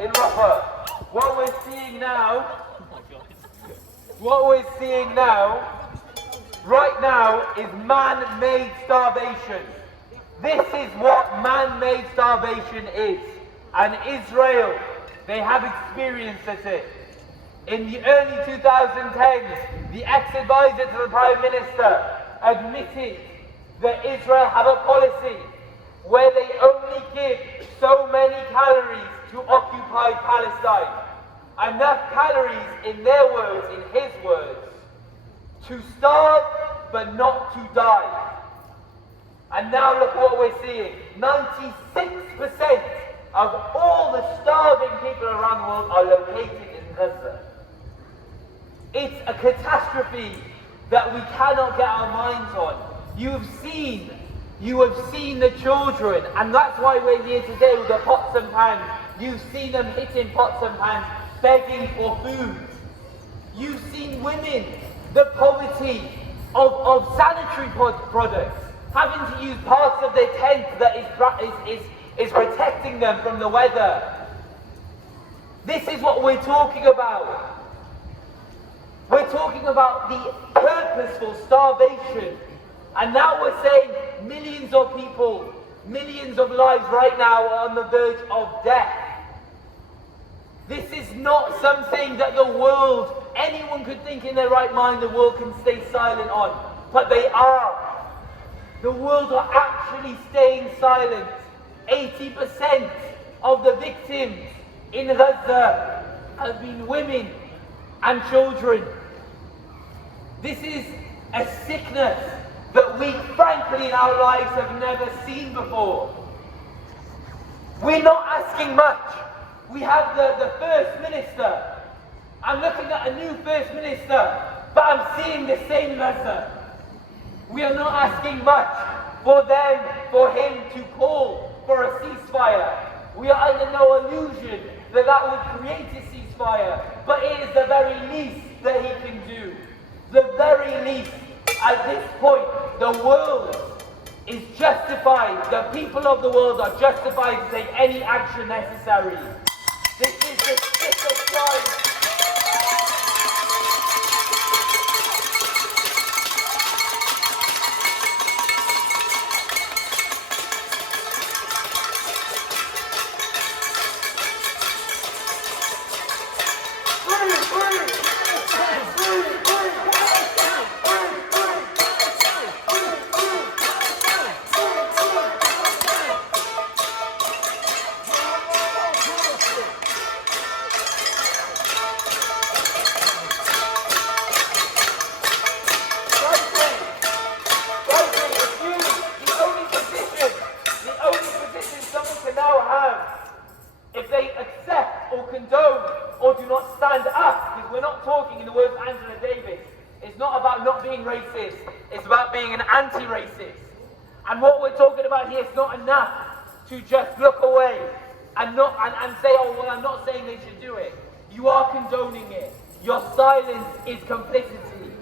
in Rafah. What we're seeing now, right now, is man-made starvation. This is what man-made starvation is. And Israel, they have experienced it. In the early 2010s, the ex-advisor to the Prime Minister admitted that Israel have a policy where they only give so many calories to occupied Palestine. Enough calories, in their words, in his words, to starve but not to die. And now look what we're seeing. 96% of all the starving people around the world are located in Gaza. It's a catastrophe that we cannot get our minds on. You have seen the children, and that's why we're here today with the pots and pans. You've seen them hitting pots and pans, begging for food. You've seen women, the poverty of sanitary products, having to use parts of their tent that is protecting them from the weather. This is what we're talking about. We're talking about the purposeful starvation. And now we're saying millions of people, millions of lives right now are on the verge of death. This is not something that the world, anyone could think in their right mind the world can stay silent on. But they are. The world are actually staying silent. 80% of the victims in Gaza have been women and children. This is a sickness that we, frankly, in our lives have never seen before. We're not asking much. We have the First Minister. I'm looking at a new First Minister, but I'm seeing the same Gaza. We are not asking much for him to call for a ceasefire. We are under no illusion that would create a ceasefire, but it is the very least that he can do. The very least. At this point, the world is justified, the people of the world are justified to take any action necessary. This is the stick of crime. If they accept or condone or do not stand up, because we're not talking in the words of Angela Davis, it's not about not being racist, it's about being an anti-racist. And what we're talking about here is not enough to just look away and say, oh well, I'm not saying they should do it. You are condoning it. Your silence is complicity.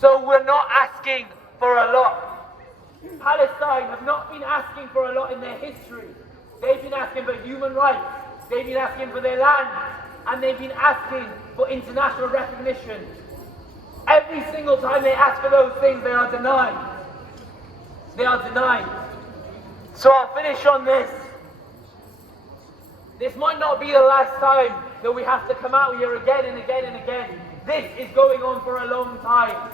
So we're not asking for a lot. Palestine have not been asking for a lot in their history. They've been asking for human rights, they've been asking for their land, and they've been asking for international recognition. Every single time they ask for those things, they are denied. They are denied. So I'll finish on this. This might not be the last time that we have to come out here again and again and again. This is going on for a long time.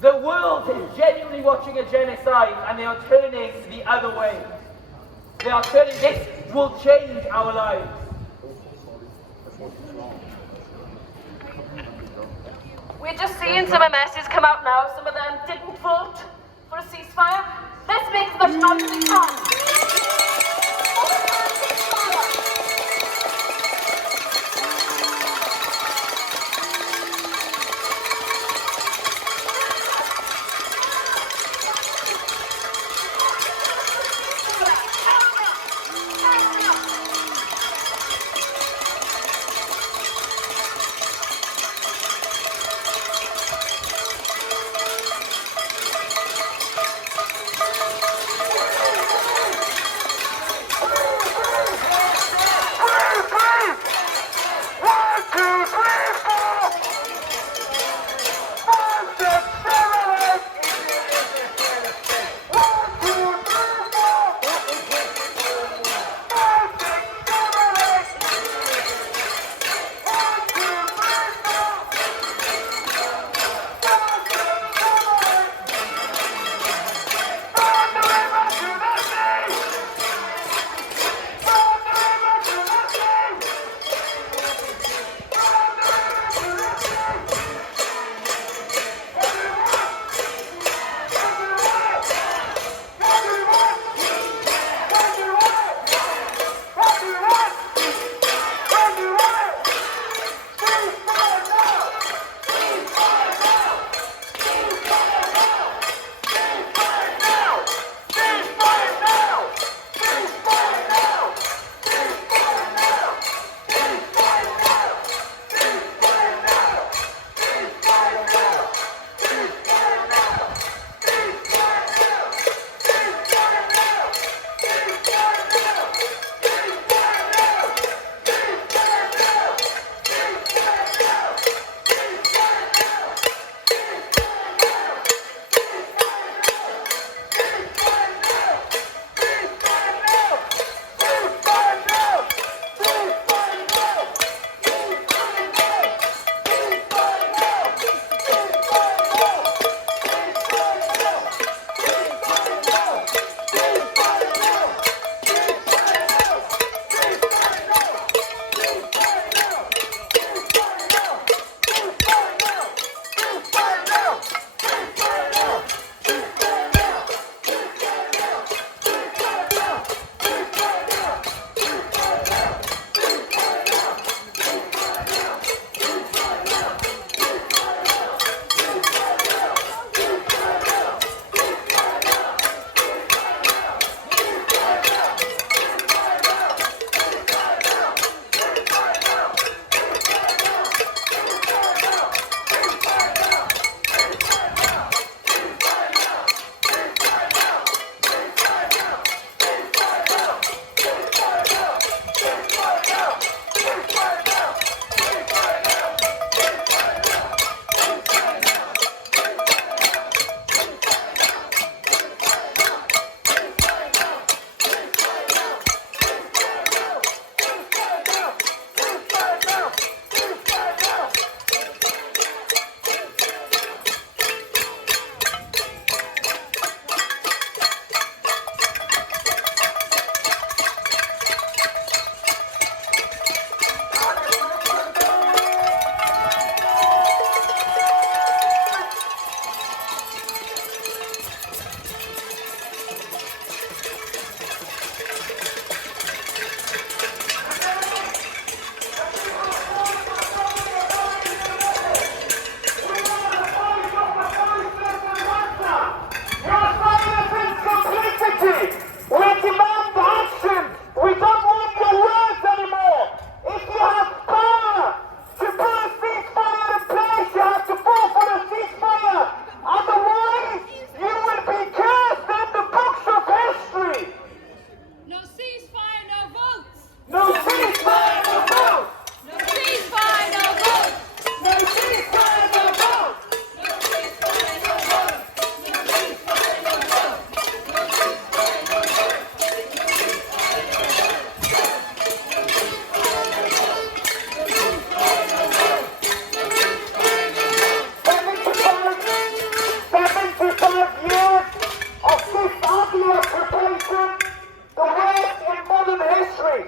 The world is genuinely watching a genocide, and they are turning the other way. They are turning, this will change our lives. We're just seeing some MSs come out now. Some of them didn't vote for a ceasefire. Let's make as much noise as we can. No ceasefire, no votes! No ceasefire, no votes! No ceasefire, no votes! No ceasefire, no votes! No ceasefire, no votes! No ceasefire, no votes! No ceasefire, no votes! 75 years of this ugly occupation, the worst in modern history.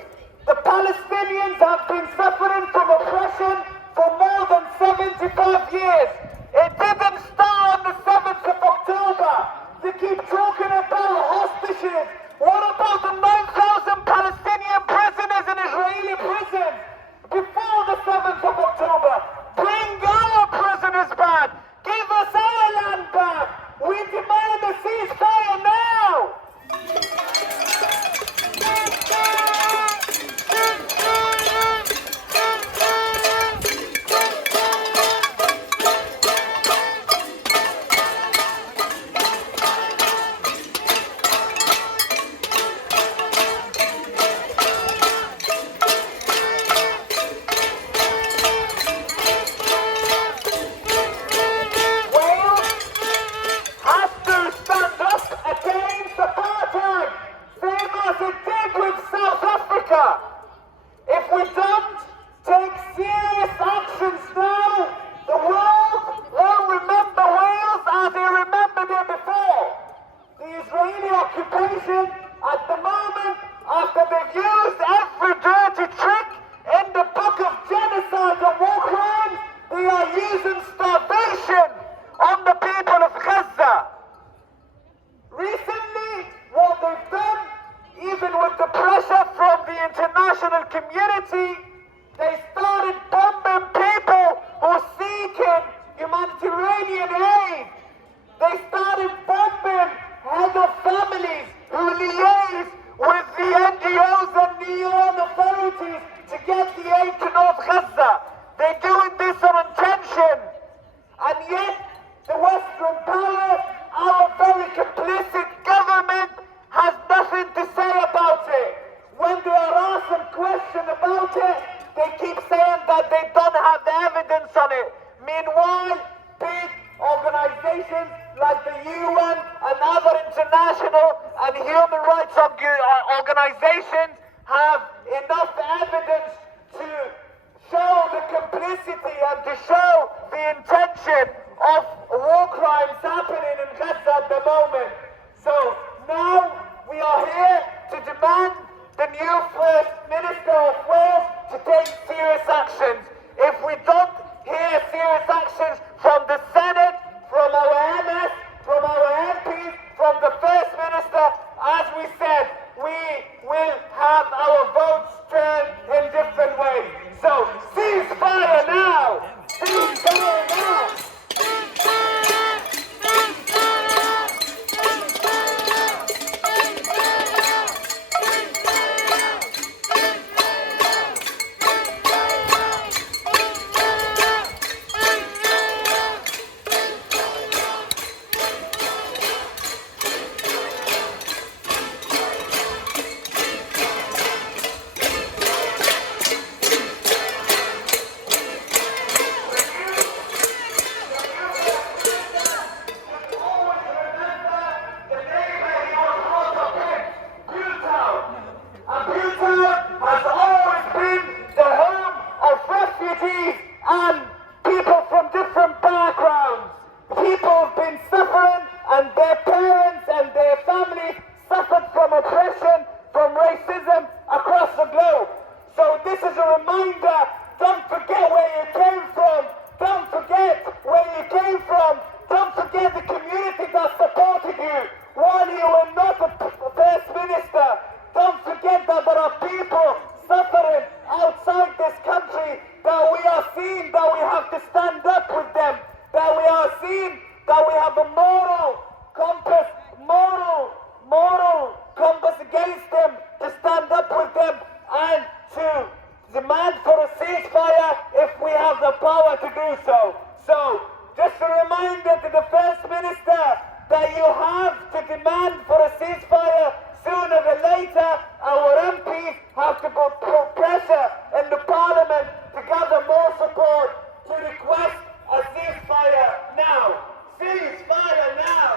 The Palestinians have been suffering from oppression for more than 75 years. It didn't start on the 7th of October. They keep talking about hostages. What about the 9,000 Palestinian prisoners in Israeli prisons before the 7th of October? Bring our prisoners back. Give us our land back. We demand a ceasefire now. If we don't take serious actions now, the world won't remember Wales as they remembered it before. The Israeli occupation at the moment, after they've used every dirty trick in the book of genocide and war crimes, they are using starvation on the people of Gaza. Recently, what they've done, even with the pressure from the international community, they started bombing people who are seeking humanitarian aid. They started bombing head of families who liaise with the NGOs and the UN authorities to get the aid to North Gaza. They're doing this on intention. And yet, the Western power, our very complicit government, has nothing to say about it. When they are asked some question about it, they keep saying that they don't have the evidence on it. Meanwhile, big organizations like the UN and other international and human rights organizations have enough evidence to show the complicity and to show the intention of war crimes happening in Gaza at the moment. So now we are here to demand the new First Minister of Wales to take serious actions. If we don't hear serious actions from the Senedd, from our MS, from our MPs, from the First Minister, as we said, we will have our votes turned in different ways. So ceasefire now! Ceasefire now! And people from different backgrounds. People have been suffering, and their parents and their families suffered from oppression, from racism across the globe. So this is a reminder, don't forget where you came from. Don't forget where you came from. Don't forget the community that supported you while you were not a First Minister. Don't forget that there are people suffering outside this country, that we are seeing that we have to stand up with them, that we are seeing that we have a moral compass against them, to stand up with them and to demand for a ceasefire if we have the power to do so. So, just a reminder to the First Minister that you have to demand for a ceasefire sooner than later, Our MPs have to put pressure in the Parliament to gather more support to request a ceasefire now. Ceasefire now!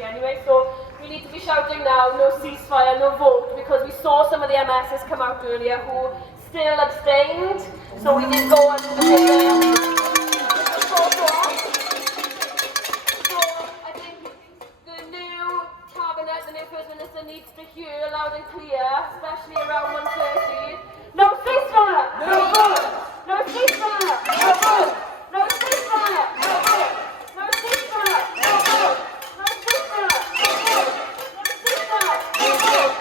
Anyway, so we need to be shouting now, no ceasefire, no vote, because we saw some of the MSs come out earlier who still abstained, so we did go on to the photo op. So I think the new cabinet, the new First Minister needs to hear loud and clear, especially around 1:30. No ceasefire! No vote! No ceasefire! No vote! No ceasefire! No vote! No ceasefire! No vote! No ceasefire! No vote! No ceasefire! No vote! No ceasefire! No vote!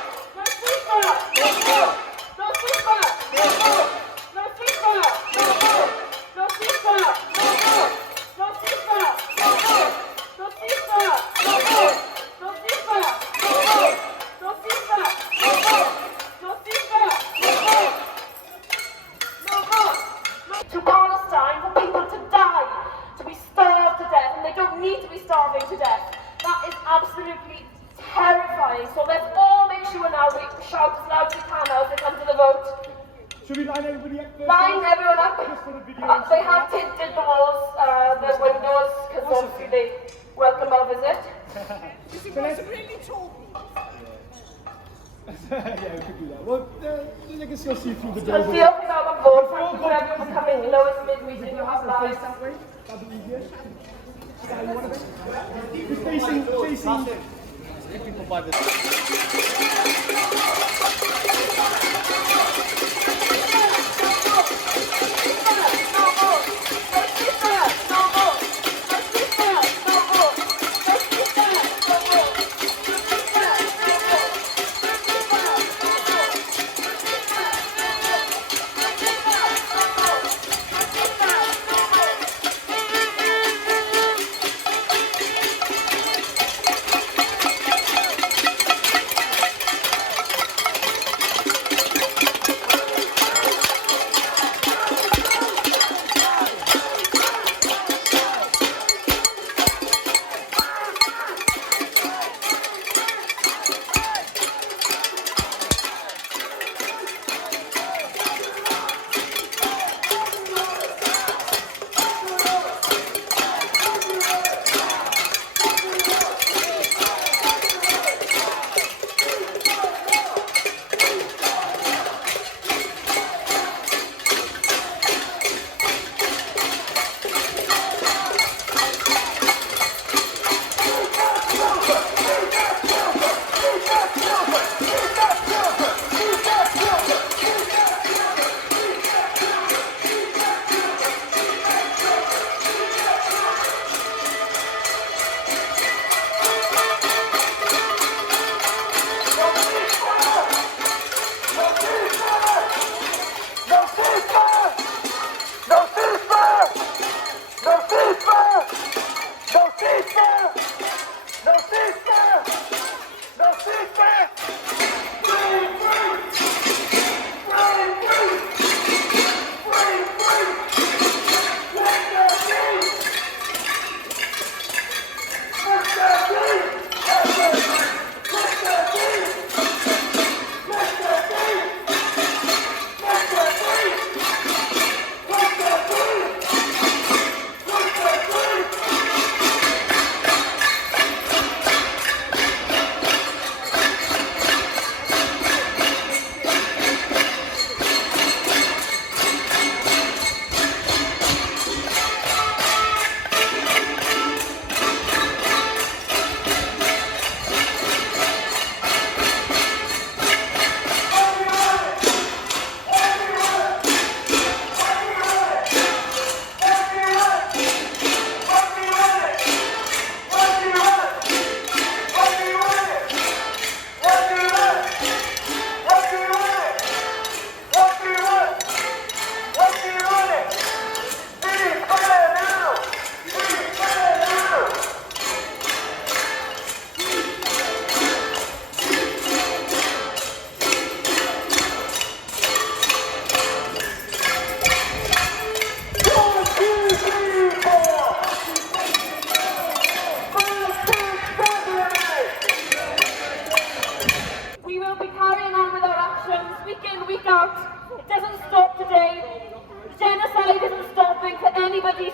No ceasefire! No vote! No ceasefire! No vote! No ceasefire! Should we line everybody up first? Line everyone up. Just for the video. They have tinted the walls, the windows, because obviously they welcome our visit. So let's really talk. Yeah, we could do that. Well, you can still see through the So doors. the open album vote, thank you for everyone for coming. Lowest mid, we did not have lives. That way. That'd be easier. Is that how you want it? Just facing. People by the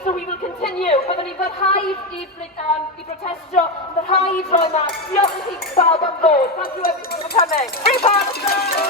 so we will continue. Byddwn ni'n barhau i protestio, yn barhau i droi mas. Diolch i chi bawb am ddod. Thank you everyone for coming. Free Palestine!